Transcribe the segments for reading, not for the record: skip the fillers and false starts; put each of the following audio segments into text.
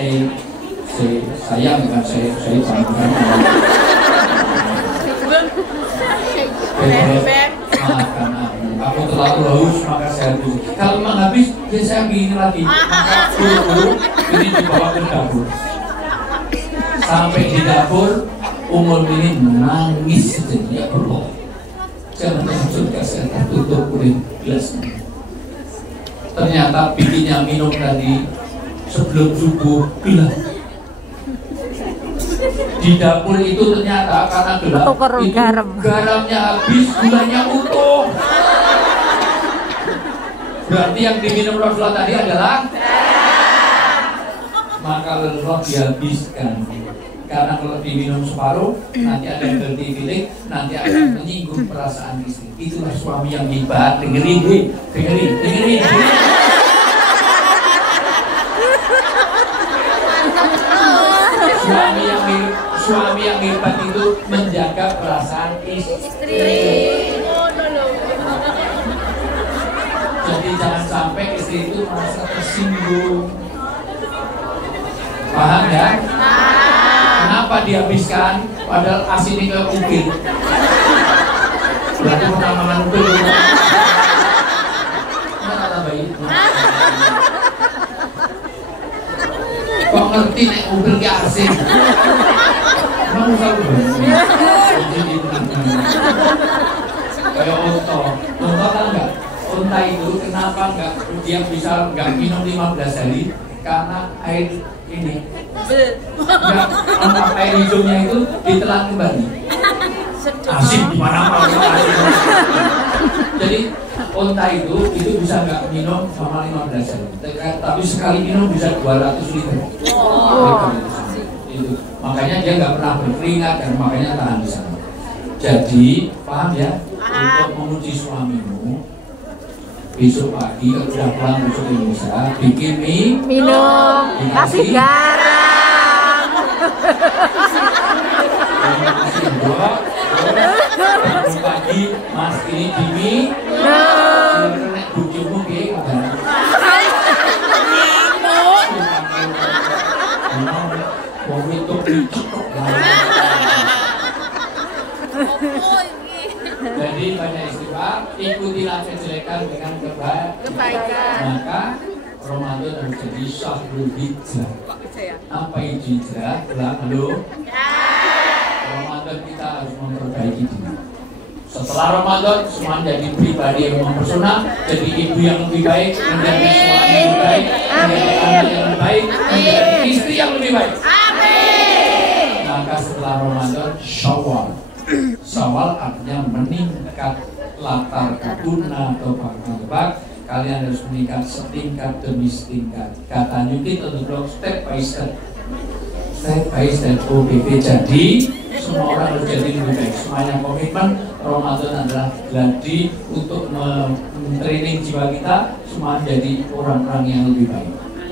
saya bukan saya jangan maafkan aku terlalu haus maka saya habis. Kalau memang habis ya saya begini lagi, maka buru-buru ini dibawa ke dapur. Sampai di dapur umur ini menangis jadi Allah. Jangan surga saya tertutup oleh gelasnya. Ternyata bikinnya minum tadi sebelum subuh gelap. Di dapur itu ternyata karena gelap itu garamnya habis, gulanya utuh. Berarti yang diminum Rasulullah tadi adalah maka Rasulullah dihabiskan. Karena kalau diminum separuh nanti ada yang feeling, nanti akan menyinggung perasaan istri. Itulah suami yang hebat. Dengerin. Suami yang hebat itu menjaga perasaan istri. Jadi jangan sampai istri itu merasa tersinggung. Paham ya? Kenapa dihabiskan? Padahal asinnya kayak ukir. Berarti pernah makan ukir. Mana tambahin? Kok ngerti nek ukir ke asin? Kamu tahu kayak onto kan enggak? Onta itu kenapa enggak dia bisa enggak minum 15 hari? Karena air ini air hidungnya itu ditelan kembali. Asin di mana-mana. Jadi onta itu bisa nggak minum sama 15 hari. Tapi sekali minum bisa 200 liter. Itu. Makanya dia nggak pernah berkeringat dan makanya tahan di sana. Jadi paham ya? Untuk memuji suamimu, besok pagi kalau sudah pulang besok Indonesia bikin minum, kasih garam. Besok pagi mas ini diminum. Nek bujumu piye kabar? Wong itu dicekok. Jadi banyak istighfar, ikutilah kejelekan dengan kebaikan. Maka Ramadan harus jadi syahrul hijrah. Apa itu hijrah? Lalu Ramadan kita harus memperbaiki diri. Setelah Ramadan semua jadi pribadi yang mempesona, jadi ibu yang lebih baik, menjadi suami yang lebih baik, menjadi anak yang lebih baik, menjadi istri yang lebih baik. Maka setelah Ramadan Syawal artinya meningkat latar guna atau bakal kalian harus meningkat setingkat demi setingkat. Kata Newton untuk step by step OBB. Jadi semua orang harus jadi lebih baik. Semuanya komitmen. Ramadan adalah gladi untuk training jiwa kita semua jadi orang-orang yang lebih baik.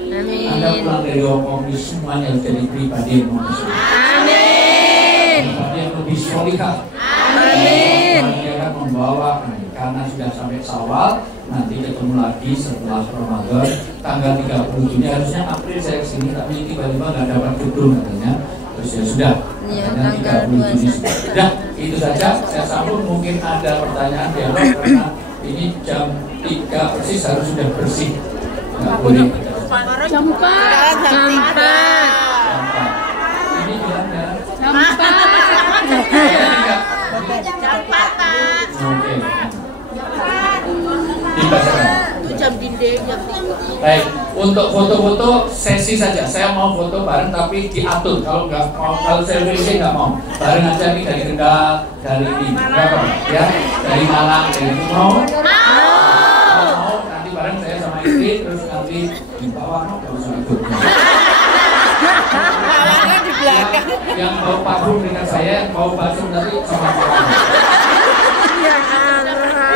Amin. Anda pulang dari Hong Kong semuanya harus jadi pribadi yang yang lebih solihah. Amin. Dia akan membawa karena sudah sampai Syawal, nanti ketemu lagi setelah Ramadan tanggal 30 Juni. Harusnya April saya kesini tapi tiba-tiba nggak dapat gedung katanya. Terus ya sudah, katanya 30 Juni sudah. Itu saja. Saya sambung, mungkin ada pertanyaan dialog karena ini jam 3 persis harus sudah bersih. Nggak boleh. Jam 4. Ini bilangnya Jam 4. Oke. Dibacakan. Itu jam dinding jam 3. Baik, untuk foto-foto sesi saja. Saya mau foto bareng tapi diatur. Kalau nggak mau, kalau selfie nggak mau. Bareng aja nih dari Kendal, dari ini, berapa? Ya, dari Malang, dari mau. Mau nanti bareng saya sama istri, terus nanti di bawah mau kalau usah ikut. Di belakang. Yang mau parfum dengan saya, mau parfum nanti sama saya.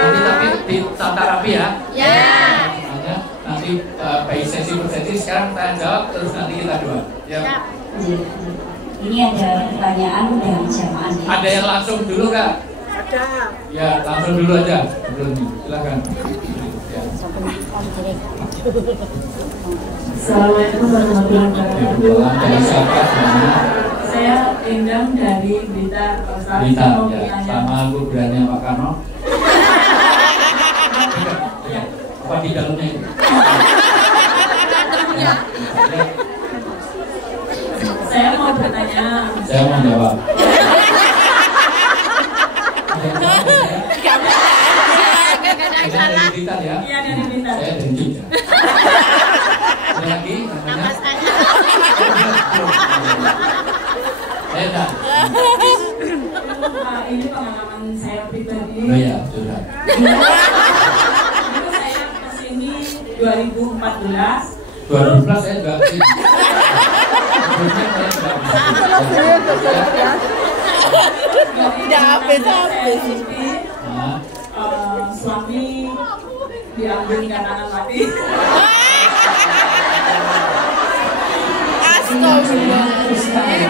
Nanti tapi di tata rapi ya. Ya. Nanti baik sesi per sesi. Sekarang tanya jawab terus nanti kita doa. Ya. Ini ada pertanyaan dari jamaah. Ada yang langsung dulu kak? Ada. Ya langsung dulu aja. Silakan. Ya. Assalamualaikum warahmatullahi wabarakatuh. Dari siapa? Saya Endang dari Blitar. Blitar, ya. Sama Bu Brandnya Pak Karno. Apa di dalamnya itu? Saya mau bertanya. Saya mau jawab. Saya dari Blitar ya. Iya, dari Blitar. Saya dari Jogja. Ada lagi namanya? Enak. Ini pengalaman saya pribadi. Oh ya, sudah. Dulu saya kesini 2014. 2011 saya juga kesini. Tidak habis-habis. Suami diambil karangan mati.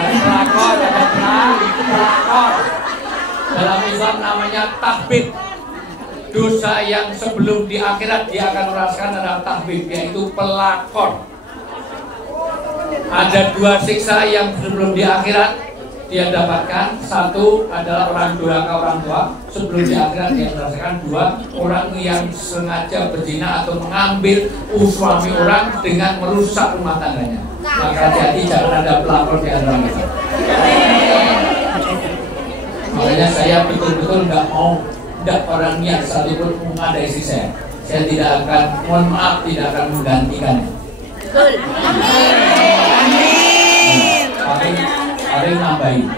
Pelakor, pelakor. Dalam Islam namanya tahbib. Dosa yang sebelum di akhirat dia akan merasakan adalah tahbib, yaitu pelakor. Ada dua siksa yang sebelum di akhirat dia dapatkan. Satu adalah orang durhaka orang tua. Sebelum di akhirat dia merasakan. Dua, orang yang sengaja berzina atau mengambil suami orang dengan merusak rumah tangganya. Maka jadi jangan ada pelakor di antara kita. Makanya saya betul-betul nggak mau orang niat satupun mengadai istri saya. Saya tidak akan, mohon maaf, tidak akan menggantikannya. Amin. Ada yang nambahin.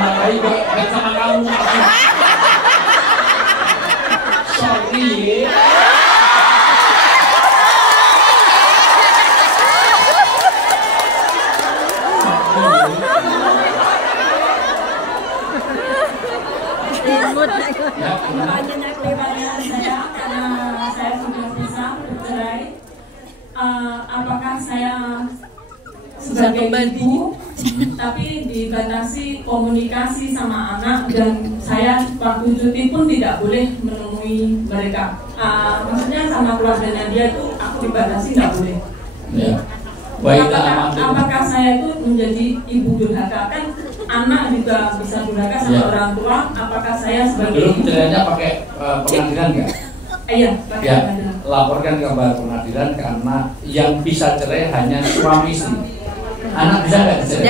Nambahin gak sama kamu. Sorry. Pertanyaan saya, karena saya sudah bisa bercerai, apakah saya sebagai ibu tapi dibatasi komunikasi sama anak, dan saya waktu cuti pun tidak boleh menemui mereka. Maksudnya sama keluarganya dia itu aku dibatasi, tidak boleh. Ya. Apakah saya itu menjadi ibu durhaka? Kan anak juga bisa durhaka sama orang tua. Apakah saya sebagai dulu caranya pakai pengadilan nggak? Iya, pakai ya, pengadilan. Laporkan ke pengadilan, karena yang bisa cerai hanya suami istri. Anak bisa nggak dicerai?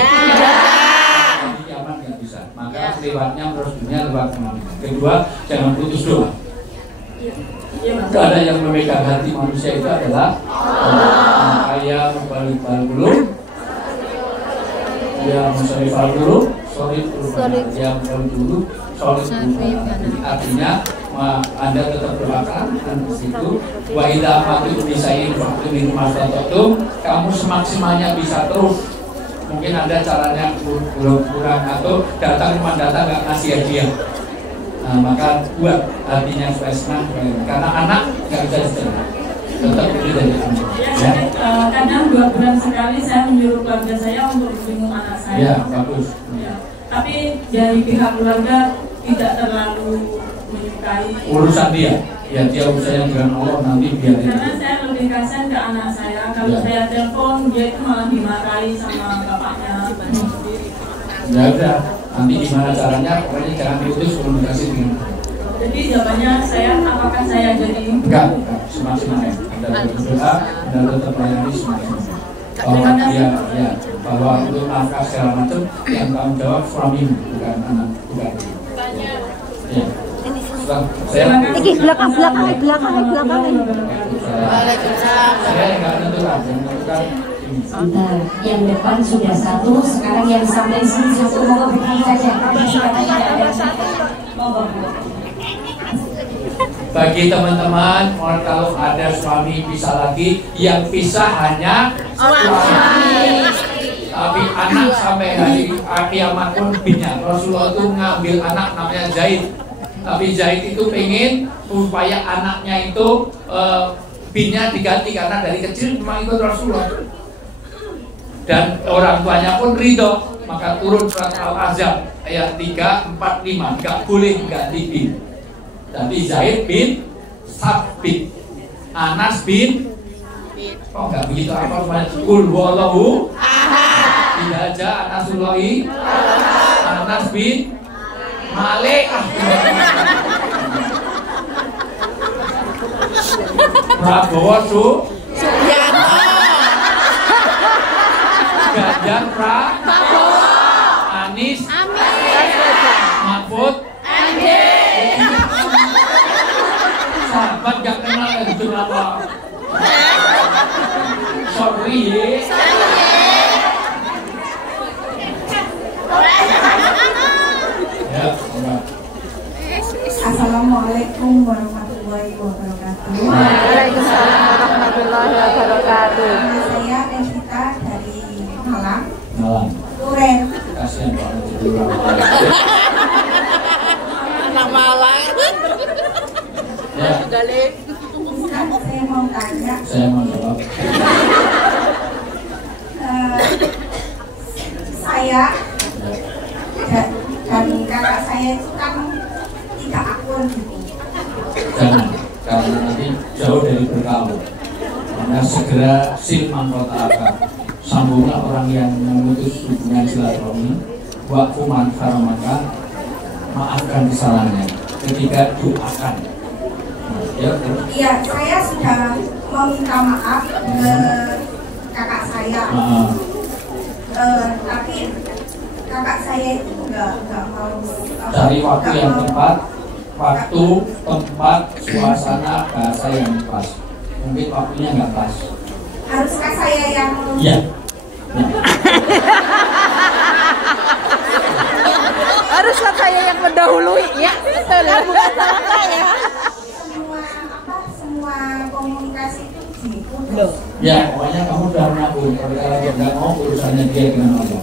Jadi aman nggak bisa. Maka lewatnya prosedurnya lewat pengadilan. Kedua, jangan putus doa. Karena yang memegang hati manusia itu adalah ayah balik dulu, ya musari dulu, yang balik dulu, artinya Anda tetap doakan dan disitu wa idza matu bisain waktu min masatotum, kamu semaksimalnya bisa terus. Mungkin Anda caranya belum kurang atau datang cuma datang nggak ngasih hadiah. Nah, maka buat hatinya supaya senang, karena anak nggak bisa dicerai, tetap itu dari anak. Ya, kadang 2 bulan sekali saya menyuruh keluarga saya untuk menjenguk anak saya. Ya, bagus. Ya. Tapi dari pihak keluarga tidak terlalu menyukai. Urusan dia, ya dia urusannya dengan Allah, nanti biar dia. Karena saya lebih kasihan ke anak saya. Kalau saya telepon, dia itu malah dimarahi sama bapaknya. Ya udah. Nanti gimana caranya, pokoknya jangan putus komunikasi dengan. Jadi jawabannya saya, apakah saya jadi enggak, semaksimalnya. Anda berdoa, Anda tetap melayani semaksimalnya. Bahwa dia, ya, bahwa untuk nafkah segala macam yang tanggung jawab suamimu, bukan anak, bukan. Ya. Saya belakang. Waalaikumsalam. Saya nggak tentukan, Sebentar, yang depan sudah satu, sekarang yang sampai sini satu, mau berdiri saja. Bagi teman-teman, kalau ada suami bisa lagi, yang pisah hanya suami. Tapi anak sampai hari kiamat pun binnya. Rasulullah itu ngambil anak namanya Zaid. Tapi Zaid itu pengen supaya anaknya itu binnya diganti, karena dari kecil memang ikut Rasulullah. Dan orang tuanya pun ridho, maka turun surat Al-Ahzab. ayat 3, 4, 5 nggak boleh ganti bin. Tapi Zaid bin Sabit, Anas bin, kok nggak begitu apa namanya? Kul wallahu ahad. Tidak aja Anasullahi, Anas bin Malik. Prabowo Subianto, Ganjar Pranowo, Anies Mahfud MD. Sahabat gak kenal itu nama. Sorry ya. Assalamualaikum warahmatullahi wabarakatuh. Waalaikumsalam warahmatullahi wabarakatuh. Saya Evita dari Malang. Malang. Duren. Kasihan Pak. Anak Malang. Ya. Ustaz, saya mau tanya. Saya mau jawab. Saya dan kakak saya itu kan 3 akun gitu. Jangan, karena nanti jauh dari berkamu. Maka segera silman rotakan. Sambunglah orang yang memutus hubungan silaturahmi. Waktu manfaat maka maafkan kesalahannya. Ketiga, doakan. Iya, saya sudah meminta maaf ke kakak saya. Tapi kakak saya itu nggak mau. Cari waktu yang tepat, waktu, tempat, suasana, bahasa yang pas. Mungkin waktunya nggak pas. Haruskah saya yang? Iya. Haruslah saya yang mendahului, ya betul. Bukan salah saya. Semua komunikasi itu diputus. Ya, pokoknya kamu sudah menabung. Kalau dia nggak mau, urusannya dia dengan Allah.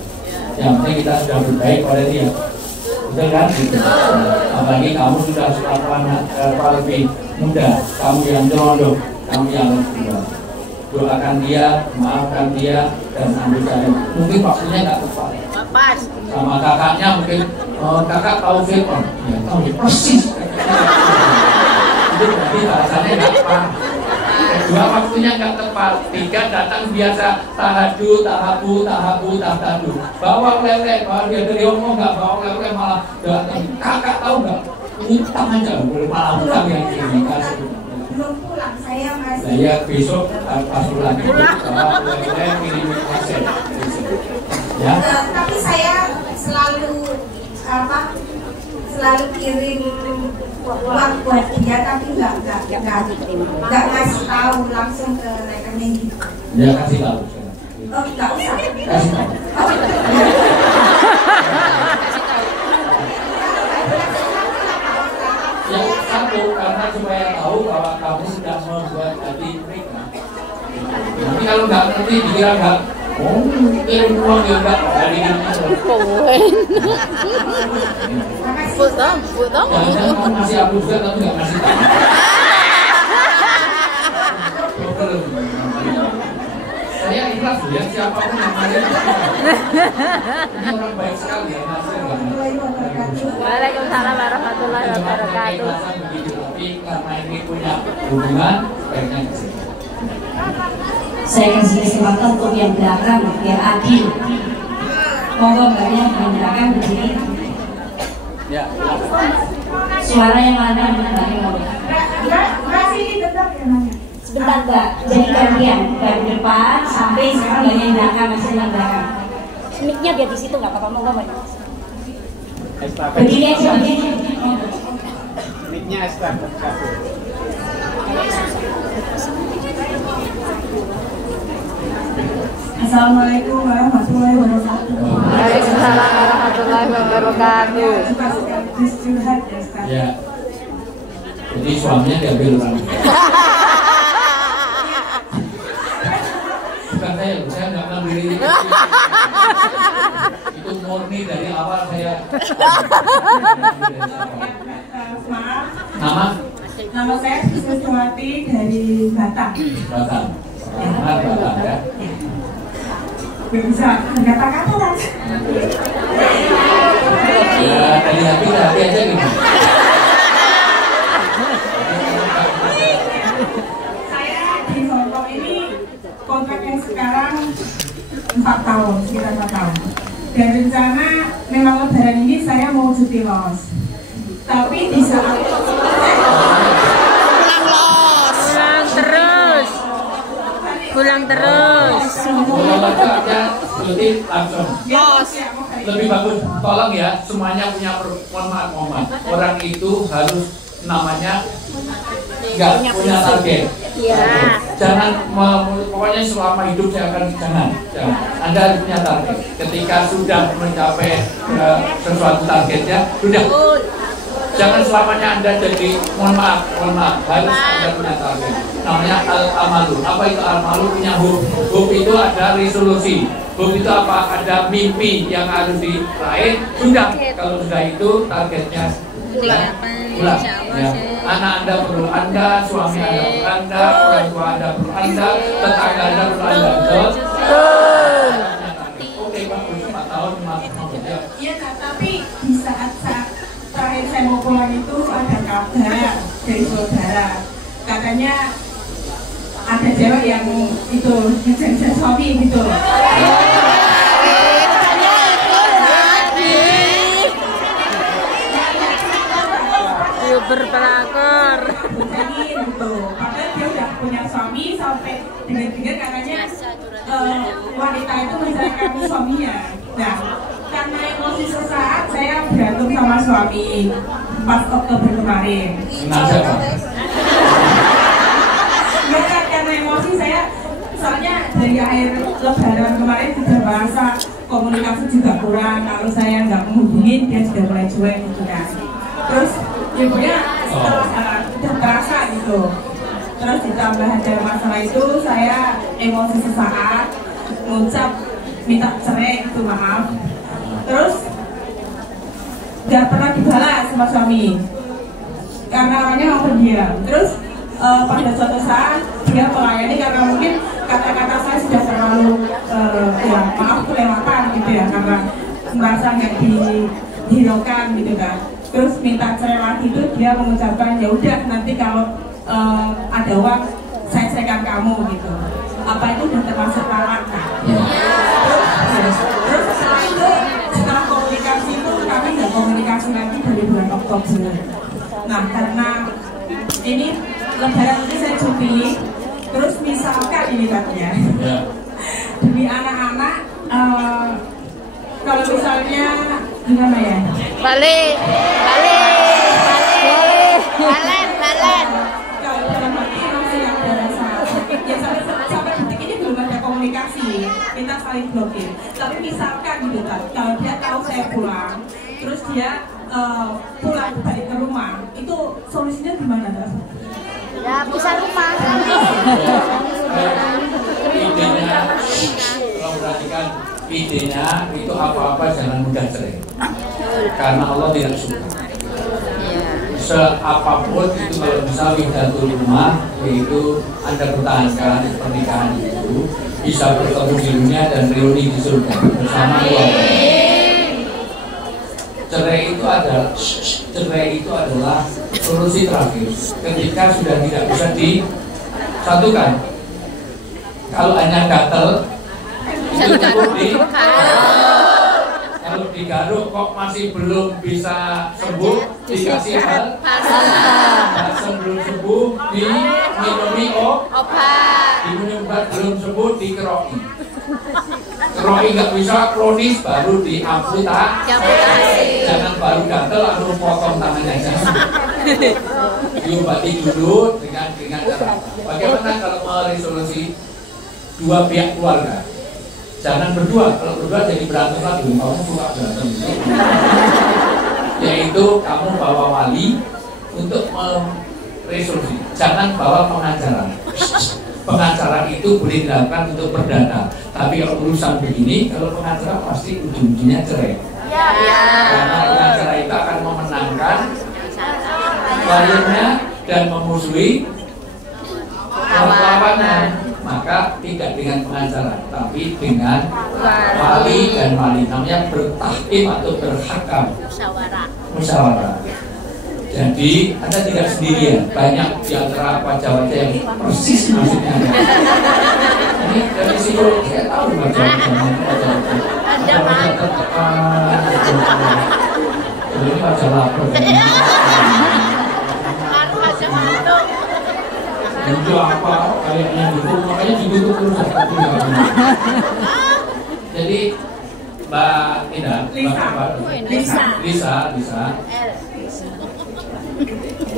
Yang penting kita sudah berbaik pada dia. Betul kan? Gitu. Apalagi kamu sudah lebih muda, kamu yang nyelondoh, kamu yang muda. Doakan dia, maafkan dia, dan ambil jalan. Mungkin waktunya nggak tepat. Pas. Sama kakaknya mungkin, kakak tahu Fir'aun, ya tahu persis. Itu berarti bahasanya nggak tepat. Kedua, waktunya nggak tepat. 3, datang biasa tahadu, tahadu. Bawa lele, bawa dia dari omong nggak bawa lele malah datang. Kakak tahu nggak? Utang aja, malah utang yang dikasih. Belum pulang, saya masih. Saya besok pas pulang itu bawa lele kirim kaset. Ya. Tapi saya selalu kirim uang buat dia, tapi nggak ngasih tahu langsung ke rekening gitu. Dia kasih tahu. Oh, nggak usah. Kasih tahu. Yang satu, karena supaya tahu bahwa kamu sedang membuat hati mereka. Tapi kalau nggak ngerti, dikira nggak, kirim uang ya nggak dari itu. Putong. Jangan-jangan kamu ngasih aku juga, tapi nggak ngasih tahu. Saya ikhlas ya, siapapun yang ada ini orang baik sekali ya, Waalaikumsalam warahmatullahi wabarakatuh. Tapi karena ini punya hubungan, baiknya kesini. Saya kasih kesempatan untuk yang belakang biar adil. Monggo banyak yang belakang berdiri. Ya. Suara yang ada di belakang. Masih tetap ya namanya. Sebentar Mbak, jadi gantian dari depan sampai sekarang banyak yang belakang, masih yang belakang. Mic-nya biar di situ nggak apa-apa, monggo Mbak. Berdiri aja, berdiri. Mic-nya estafet. Assalamualaikum warahmatullahi wabarakatuh. Waalaikumsalam warahmatullahi wabarakatuh. Ya. Jadi suaminya diambil orang. Bukan saya nggak ngambil ini. Itu murni dari awal saya. Maaf. Nama saya Susiwati dari Batam. Batam ya. Bisa kata-kata lah. Ya, dari hati aja gitu. Saya di Hongkong ini kontrak yang sekarang 4 tahun, sekitar 4 tahun. Dan rencana memang lebaran ini saya mau cuti los. Tapi di saat pulang terus. Kalau cuti langsung. Lebih bagus, tolong ya, semuanya punya mohon maaf. Orang itu harus namanya nggak punya target. Iya. Jangan pokoknya selama hidup saya akan jangan. Anda harus punya target. Ketika sudah mencapai sesuatu targetnya, sudah. Jangan selamanya Anda jadi mohon maaf, harus Anda punya target. Namanya al-amalu. Apa itu al-amalu? Punya hope. Hope itu ada resolusi. Hope itu apa? Ada mimpi yang harus diraih. Sudah. Kalau sudah itu targetnya pulang. Ya. Anak Anda perlu Anda, suami Anda perlu Anda, orang tua Anda perlu Anda, tetangga Anda perlu Anda. Betul. Oke, bagus. 4 tahun ya. Iya, tapi di saat terakhir saya mau pulang itu ada kabar dari saudara. Katanya ada cewek yang itu ngejar suami gitu. Berpelakor. Gitu. Padahal dia udah punya suami sampai dengar-dengar katanya wanita itu menceraikan suaminya. Nah, karena emosi sesaat saya berantem sama suami pas Oktober kemarin. Ya kan, karena emosi saya, soalnya dari akhir lebaran kemarin sudah merasa komunikasi juga kurang. Kalau saya nggak menghubungin dia sudah mulai cuek gitu kan. Terus ibunya udah terasa gitu. Terus ditambah ada masalah itu, saya emosi sesaat ngucap minta cerai gitu, maaf. Terus gak pernah dibalas sama suami karena orangnya mau pendiam. Terus pada suatu saat dia melayani karena mungkin kata-kata saya sudah terlalu ya maaf kelewatan gitu ya, karena merasa nggak dihiraukan gitu kan. Terus minta cerai lagi itu dia mengucapkan ya udah nanti kalau ada uang saya ceraikan kamu gitu. Apa itu udah termasuk talak kan? Terus setelah itu, setelah komunikasi itu kami nggak komunikasi lagi dari bulan Oktober. Nah, karena ini lebaran ini saya cuti, terus misalkan ini katanya demi anak-anak, kalau misalnya gimana ya? Balik. Kalau dalam hati masih ada rasa, ya sampai detik ini belum ada komunikasi, kita saling blokir. Tapi misalkan gitu kan, kalau dia tahu saya pulang, terus dia pulang balik ke rumah, itu solusinya gimana, Mbak? Ya, bisa rumah. Idenya, kalau perhatikan idenya itu apa-apa jangan mudah cerai. Karena Allah tidak suka. Seapapun itu kalau bisa wihdatul rumah, yaitu Anda pertahankan pernikahan itu bisa bertemu di dunia dan reuni di surga bersama keluarga. Cerai itu adalah solusi terakhir ketika sudah tidak bisa disatukan. Kalau hanya gatel itu cukup kalau digaruk kok masih belum bisa sembuh, dikasih sebelum sembuh diminumi obat, diminum obat belum sembuh dikeroi. Keroi nggak bisa kronis baru diamputasi. Jangan baru gatel lalu potong tangannya, jangan. Diobati dulu dengan cara. Bagaimana kalau meresolusi dua pihak keluarga? Jangan berdua, kalau berdua jadi berantem lagi. Kamu suka berantem, yaitu kamu bawa wali untuk meresolusi. Jangan bawa pengacara. Pengacara itu boleh dilakukan untuk perdata, tapi kalau urusan begini, kalau pengacara pasti ujung-ujungnya cerai. Karena pengacara itu akan memenangkan kliennya dan memusuhi lawannya. Maka tidak dengan pengacara, tapi dengan wali dan wali, namanya bertahkim atau berhakam. musyawarah. Jadi Anda tidak sendirian, banyak di antara wajah-wajah yang persis maksudnya. Ini dari psikologi saya tahu wajah-wajah tertekan. Ini wajah lapar. Itu apa? Kayaknya gitu, makanya ditutup terus. Jadi Mbak Ida,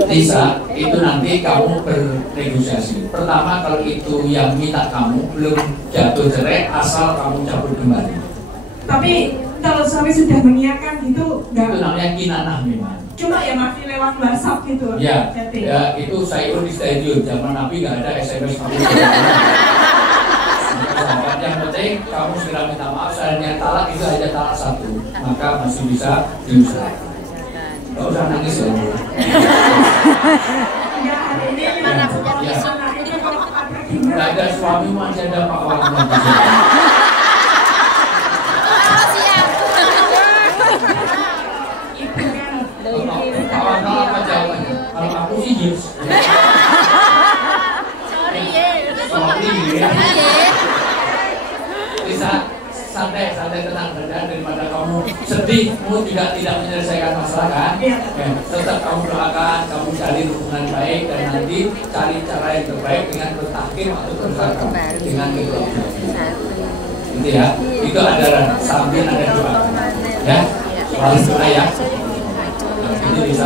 Lisa, itu nanti kamu bernegosiasi. Pertama, kalau itu yang minta kamu belum jatuh cerai, asal kamu cabut kembali. Tapi kalau suami sudah mengiyakan gitu, itu namanya kinanah memang. Cuma ya masih lewat WhatsApp gitu. Ya, ya itu saya di stadion. Zaman Nabi nggak ada SMS kamu. Yang penting kamu segera minta maaf. Seandainya talak itu hanya talak satu, maka masih bisa diusahakan. Gak usah nangis ya. Gak ada suami masih ada Pak Wali. Kalau apa jawabannya? Kalau aku sih yes. Sorry ya. Bisa santai tenang saja daripada kamu sedih, kamu juga tidak menyelesaikan masalah kan? Tetap kamu doakan, kamu cari hubungan baik dan nanti cari cara yang terbaik dengan bertahkim atau bersatu dengan keluarga. Itu ya, itu adalah sambil ada doa. Ya, selalu doa ya. Ini bisa.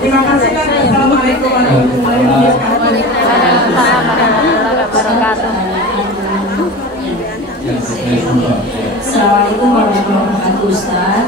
Terima kasih kan. Assalamualaikum warahmatullahi wabarakatuh. Assalamualaikum warahmatullahi wabarakatuh, Ustaz.